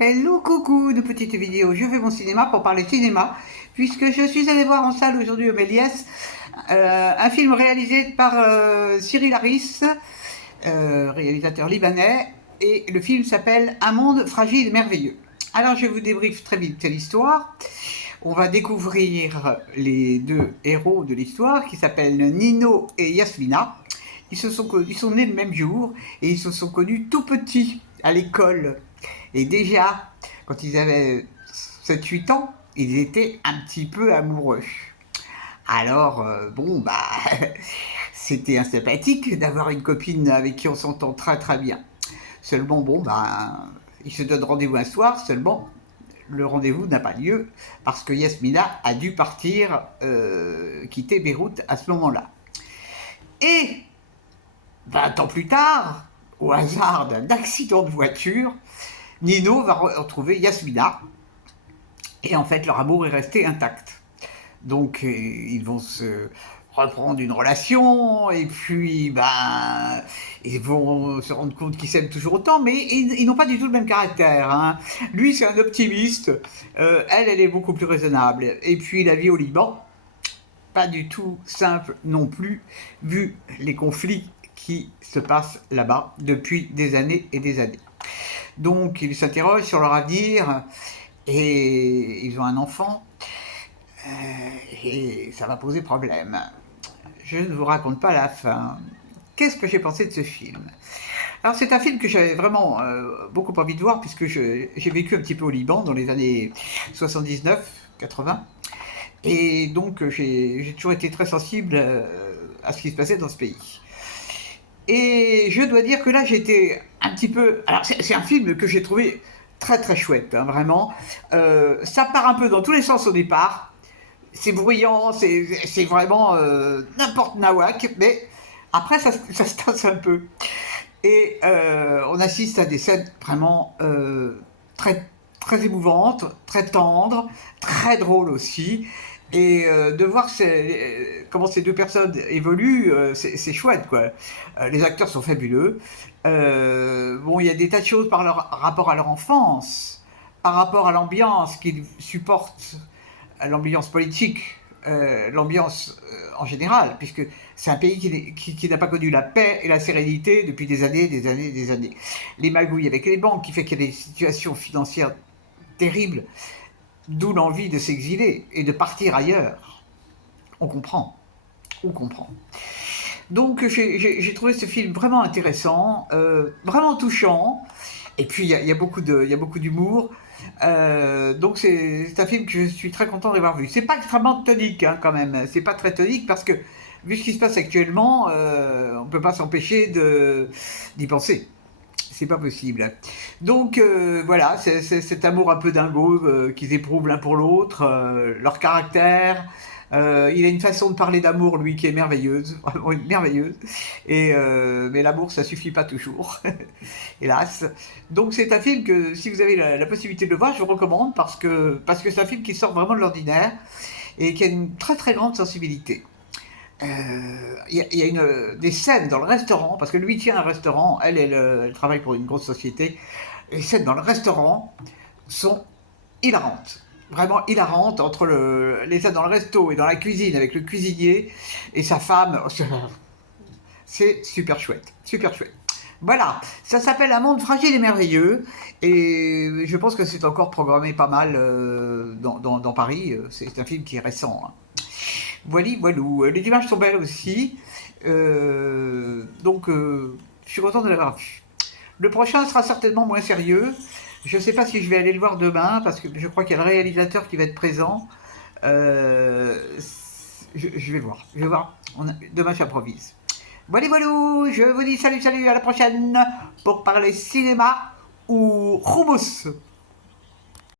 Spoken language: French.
Hello, coucou, de petite vidéo. Je fais mon cinéma pour parler cinéma, puisque je suis allé voir en salle aujourd'hui au Méliès un film réalisé par Cyril Haris, réalisateur libanais, et le film s'appelle Un monde fragile et merveilleux. Alors je vous débriefe très vite l'histoire. On va découvrir les deux héros de l'histoire qui s'appellent Nino et Yasmina. Ils sont nés le même jour et ils se sont connus tout petits à l'école. Et déjà, quand ils avaient 7-8 ans, ils étaient un petit peu amoureux. Alors, c'était sympathique d'avoir une copine avec qui on s'entend très très bien. Seulement, ils se donnent rendez-vous un soir, seulement le rendez-vous n'a pas lieu parce que Yasmina a dû partir quitter Beyrouth à ce moment-là. Et 20 ans plus tard, au hasard d'un accident de voiture, Nino va retrouver Yasmina et en fait leur amour est resté intact. Donc ils vont se reprendre une relation et puis ils vont se rendre compte qu'ils s'aiment toujours autant, mais ils n'ont pas du tout le même caractère, hein. Lui c'est un optimiste, elle est beaucoup plus raisonnable. Et puis la vie au Liban, pas du tout simple non plus, vu les conflits qui se passent là-bas depuis des années et des années. Donc ils s'interrogent sur leur avenir et ils ont un enfant et ça va poser problème. Je ne vous raconte pas la fin. Qu'est-ce que j'ai pensé de ce film? Alors c'est un film que j'avais vraiment beaucoup envie de voir puisque j'ai vécu un petit peu au Liban dans les années 79-80 et donc j'ai toujours été très sensible à ce qui se passait dans ce pays. Et je dois dire que là j'étais un petit peu... Alors c'est un film que j'ai trouvé très très chouette, hein, vraiment. Ça part un peu dans tous les sens au départ. C'est bruyant, c'est vraiment n'importe nawak, mais après ça se tasse un peu. Et on assiste à des scènes vraiment très, très émouvantes, très tendres, très drôles aussi. Et de voir comment ces deux personnes évoluent, c'est chouette, quoi. Les acteurs sont fabuleux. Il y a des tas de choses par leur rapport à leur enfance, par rapport à l'ambiance qu'ils supportent, à l'ambiance politique, l'ambiance en général, puisque c'est un pays qui n'a pas connu la paix et la sérénité depuis des années, des années, des années. Les magouilles avec les banques qui fait qu'il y a des situations financières terribles, d'où l'envie de s'exiler et de partir ailleurs. On comprend, on comprend. Donc j'ai trouvé ce film vraiment intéressant, vraiment touchant, et puis il y a beaucoup d'humour. Donc c'est un film que je suis très content d'avoir vu. C'est pas extrêmement tonique, hein, quand même. C'est pas très tonique parce que vu ce qui se passe actuellement, on peut pas s'empêcher d'y penser. C'est pas possible. Donc voilà, c'est cet amour un peu dingo qu'ils éprouvent l'un pour l'autre, leur caractère. Il a une façon de parler d'amour, lui, qui est merveilleuse, vraiment merveilleuse. Mais l'amour, ça suffit pas toujours, hélas. Donc c'est un film que, si vous avez la possibilité de le voir, je vous recommande parce que c'est un film qui sort vraiment de l'ordinaire et qui a une très très grande sensibilité. Il y a des scènes dans le restaurant, parce que lui tient un restaurant, elle travaille pour une grosse société. Les scènes dans le restaurant sont hilarantes. Vraiment hilarantes entre les scènes dans le resto et dans la cuisine avec le cuisinier et sa femme. C'est super chouette, super chouette. Voilà, ça s'appelle Un monde fragile et merveilleux et je pense que c'est encore programmé pas mal dans Paris. C'est un film qui est récent, hein. Voilà, voilou. Les images sont belles aussi. Je suis content de l'avoir vu. Le prochain sera certainement moins sérieux. Je ne sais pas si je vais aller le voir demain, parce que je crois qu'il y a le réalisateur qui va être présent. Euh, je vais voir. Je vais voir. Demain, j'improvise. Voilà, voilou. Je vous dis salut, salut, à la prochaine pour parler cinéma ou hummus.